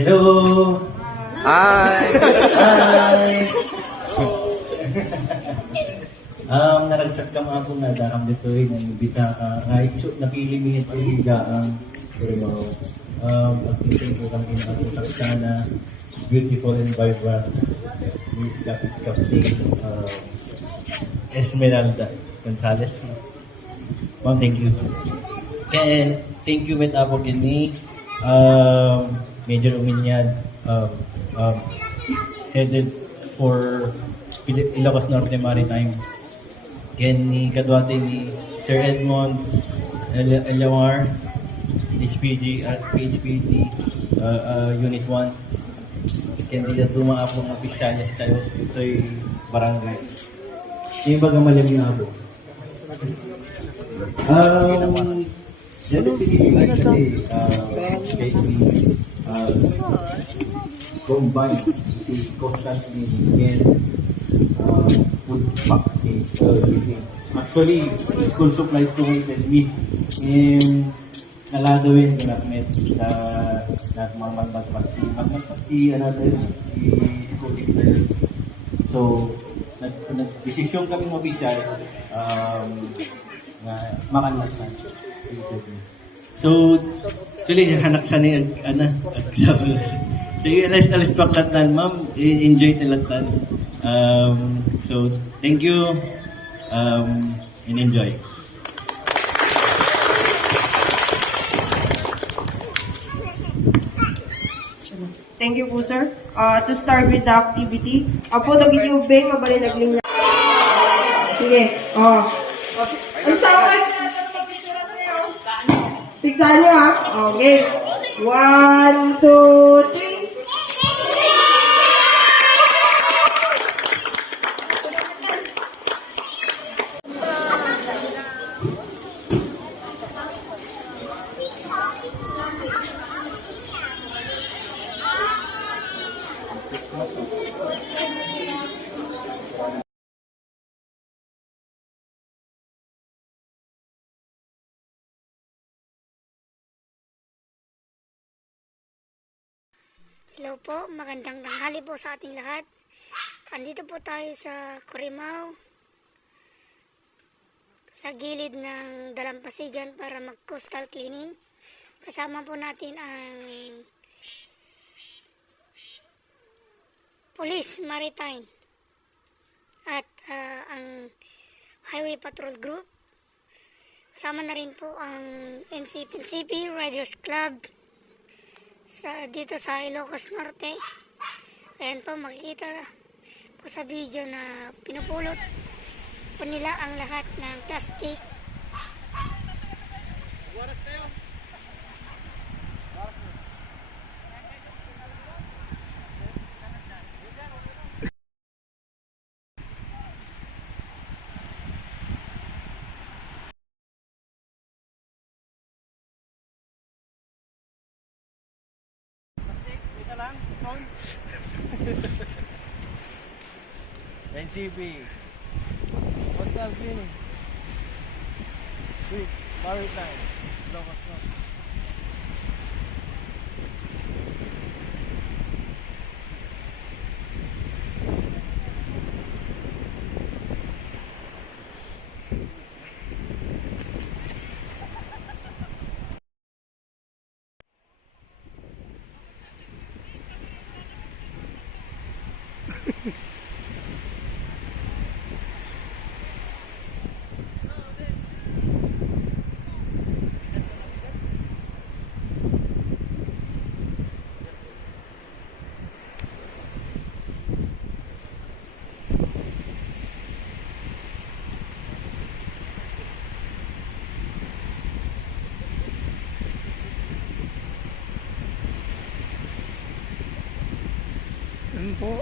Hello! Hi! Hi! Naragsak ka mga po na dakam dito ng bita ka. Right, so napili mo ito yung higaan. Pagtitin ko kang inaatak sana. Beautiful and vibrant. Miss Captain Esmeralda Gonzalez. Ma'am, thank you. And thank you with Apo Gini. Major Umilian, headed for Ilocos Norte Maritime. Ken ni Kadwate ni Sir Edmond Eliamar, HPG at PHPT Unit 1. Ken di na mga apong opisyalis tayo. Ito'y barangay. Yung baga malamig na ako. Yan ang pinili kasi combine the constantly again food packaging using. Actually, school supplies to me tell me naladawin ko nakmet sa mga magpapasti another schooling tayo. So, nag-desisyon kami ng official na makanlasan. So, tuloy hanak sa ni sabi. So, alis pakatan, ma'am. Enjoy talatan. So, thank you and enjoy. Thank you po, sir. To start with the activity, apo nag-iubing, mabali nagling na. Sige. Ang sabat! Tiksahan nyo, ha? Okay. 1, 2, 3. Hello po, magandang tanghali po sa ating lahat. Andito po tayo sa Corimao, sa gilid ng dalampasigan para mag-coastal cleaning. Kasama po natin ang Police Maritime at ang Highway Patrol Group. Kasama na rin po ang NCP Riders Club dito sa Ilocos Norte. Ayan po, makikita po sa video na pinupulot po nila ang lahat ng plastic. NCB. What's that meaning? With Maritime. Ilocos Norte. Yan po.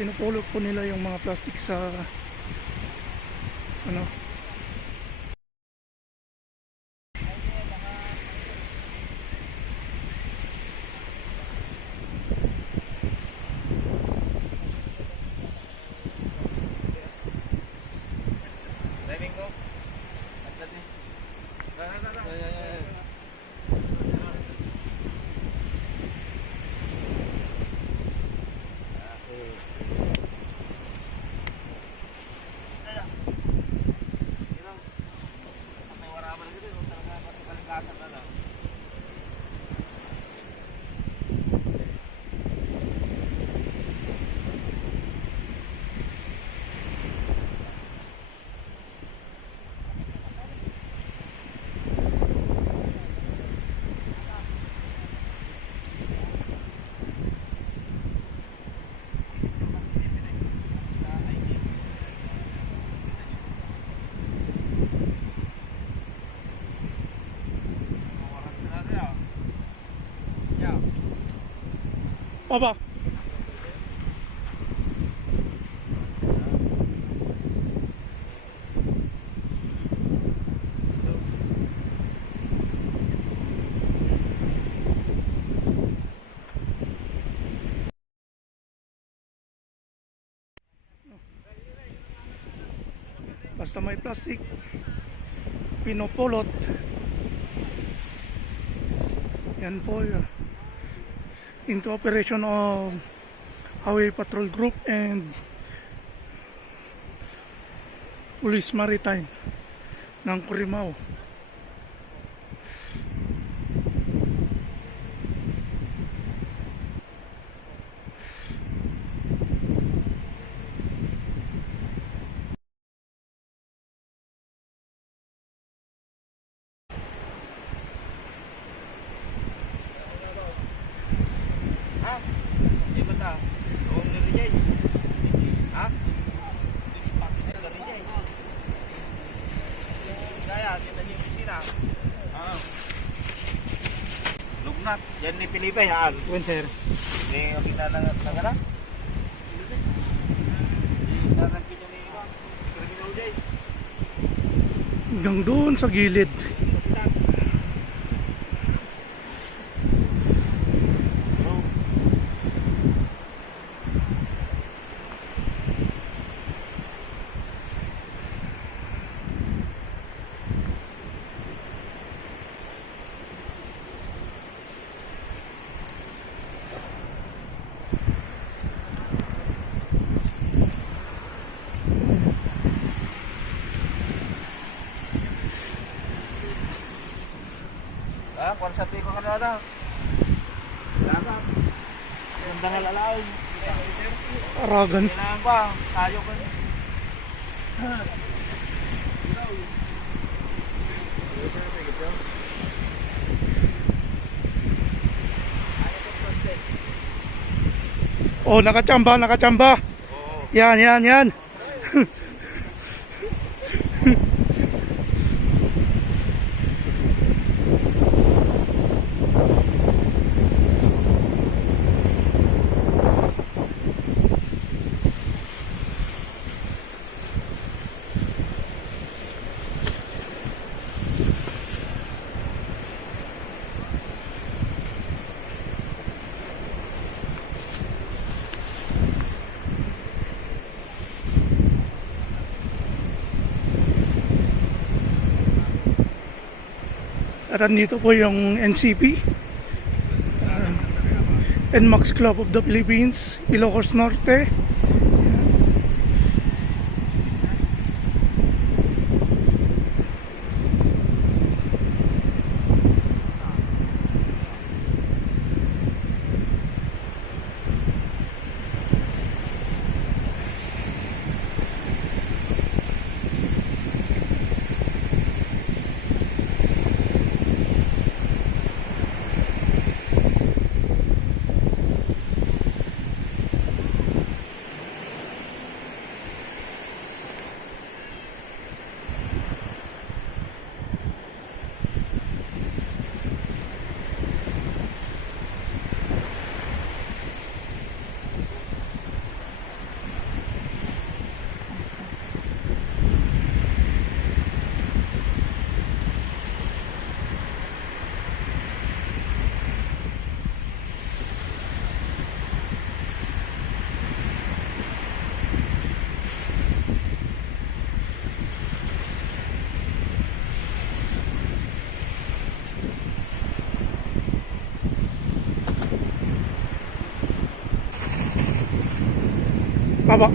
Pinupulot po nila yung mga plastic sa ano, Baba. Basta may plastic, pinupulot. Yan po yun. In cooperation of Highway Patrol Group and Police Maritime ng Corimao. Lugnat, yan ni Pilipay haan. Wen sir. Ni kita nang ano? Tatanpin niya ni Iwan. Criminal Day. Hanggang doon sa gilid. Kung sa tiko ka na ata. Dapat. Yung dangal alaon. Aragan. Kailangan pa. Tayo ko. Oh, nakachamba, nakachamba. Yan, yan, yan. At nandito po yung NCP, NMAX Club of the Philippines, Ilocos Norte. Baba.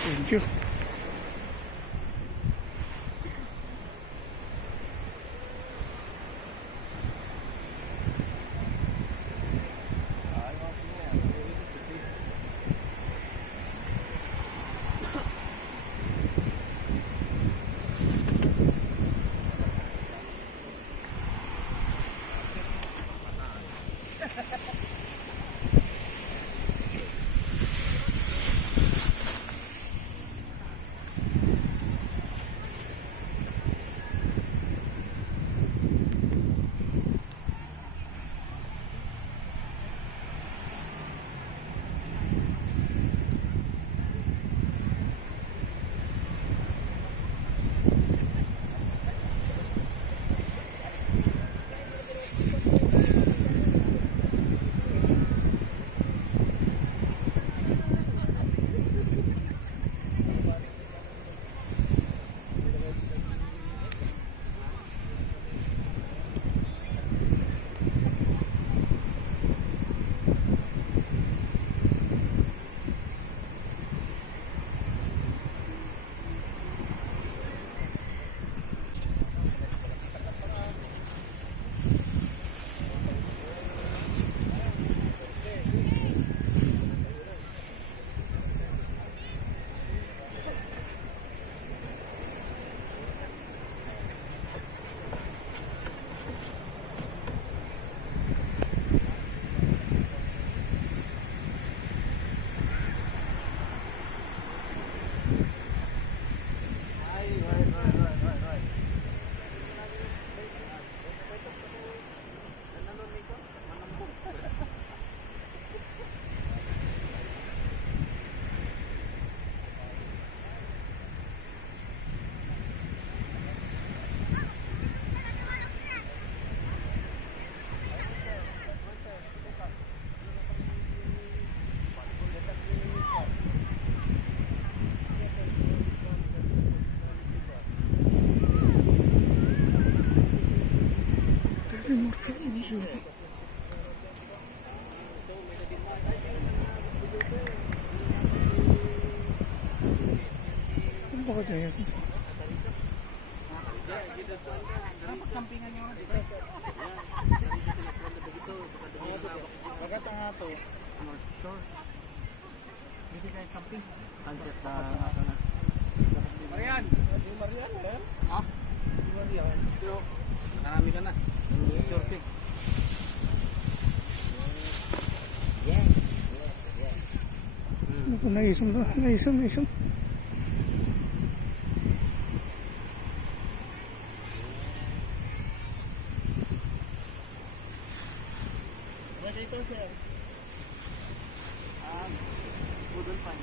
Thank you. Bakit yan? Maganda nga to. North Shore. Hindi kayo camping. Sunset na Marian! Yung Marian mo yan? Ha? Yung Marian. Pero, marami ka na. Yung surfing. Yes. Naisam to. Naisam. Ito, sir. Udon pan.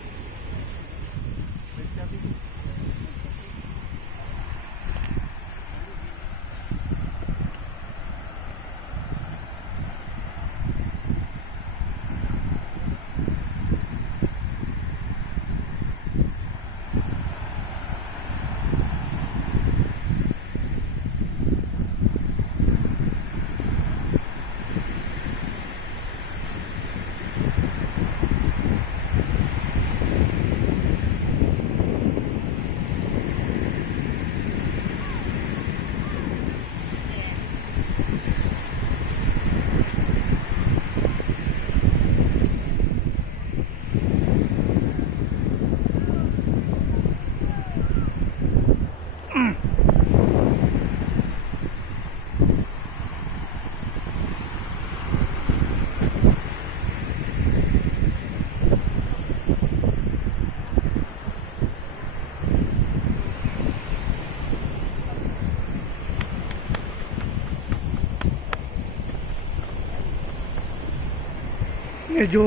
Medyo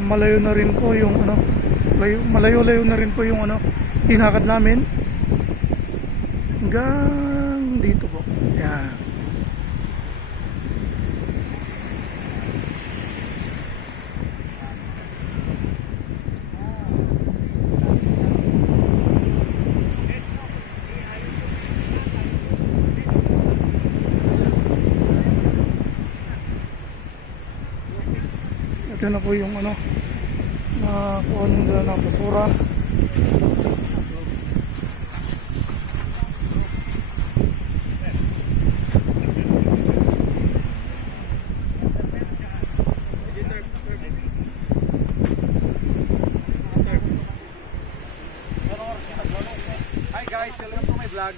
malayo na rin po yung ano, malayo-layo na rin po yung ano, hinakad namin. Hanggang dito po. Yan. Ito na po yung ano, na kuha nila ng basura. Hi guys, welcome to my vlog.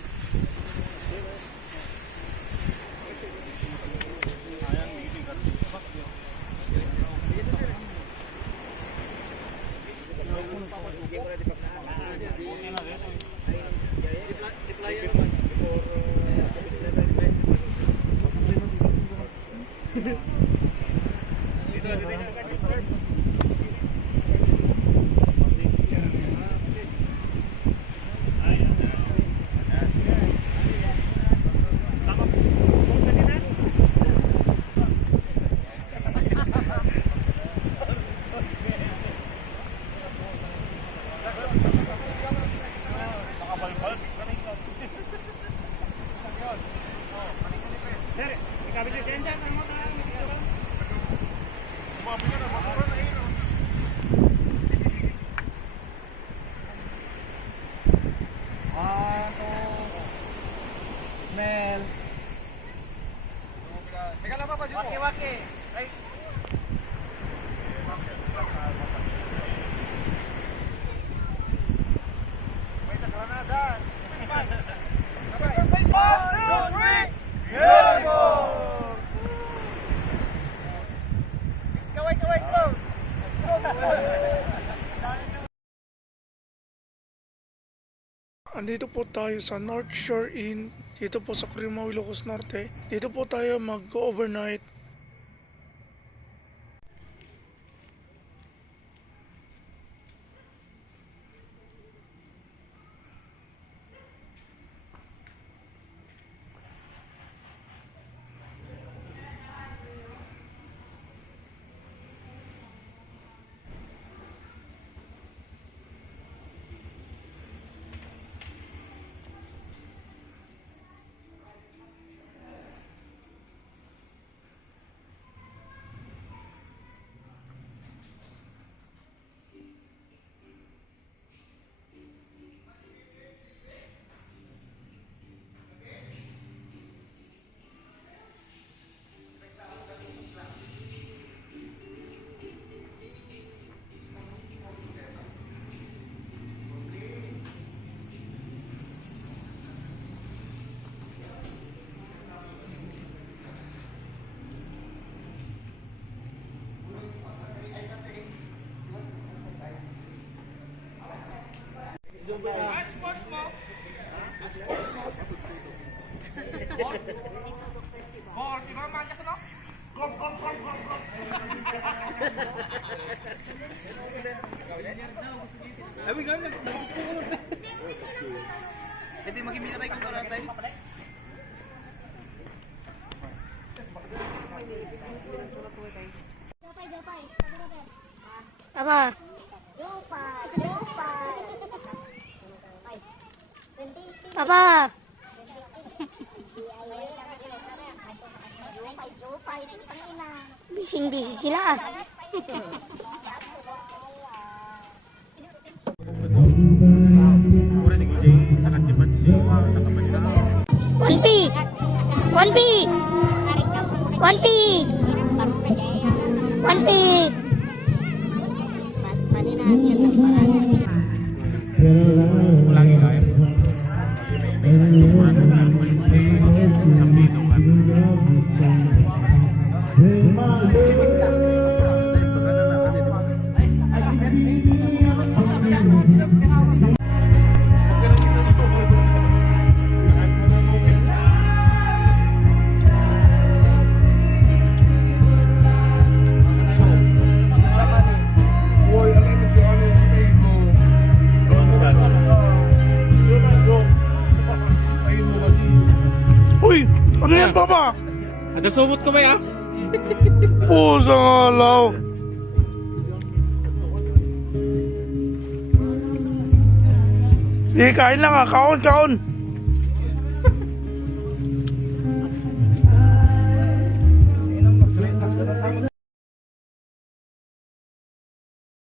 Smell. Teka lang pa dito. Waki-waki. Guys. May granada. Kaway, bro. Andito po tayo sa North Shore Inn, dito po sa Crimao, Ilocos Norte. Dito po tayo mag-overnight. ka. Papa. Busy sila ah. One P. One P. One P. One P. Uy! Ano yan, Papa? Ada sumot ko ba ya? Pusang alaw. Sige, kain lang ah. Kaon, kaon.